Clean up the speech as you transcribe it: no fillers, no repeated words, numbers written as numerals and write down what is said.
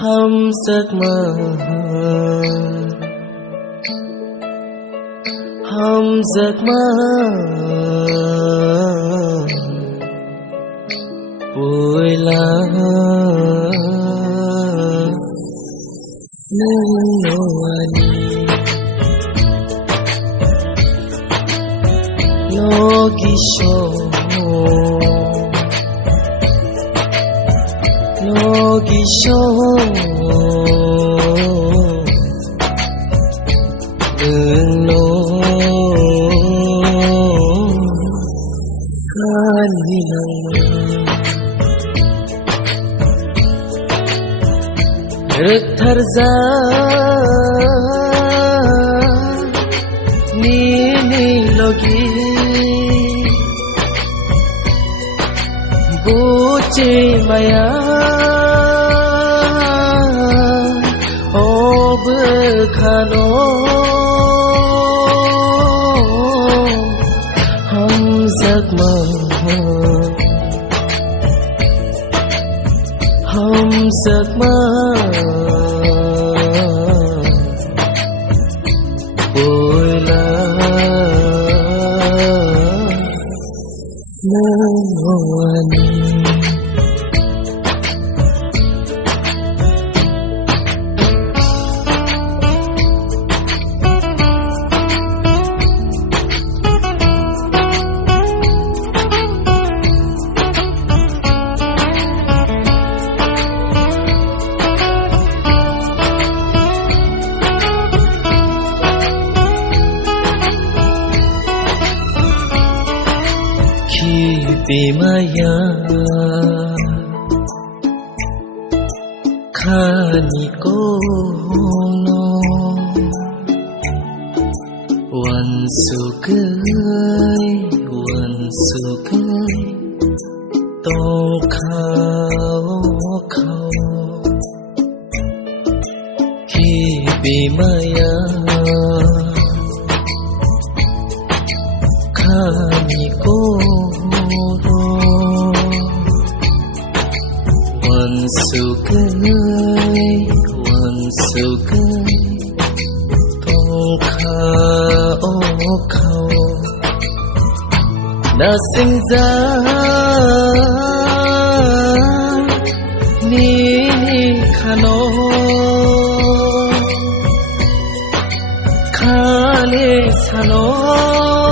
हम giấc mơ, हम giấc mơ vui lắm nương nôi Logisho đừng nô kan hilang terza ni logi buce maya khano हम giấc mơ vui lắm nương Maya khani kono wan sukai tong khao ki bi maya khani kono sukai tong khao đã sinh ra ni khano khale sano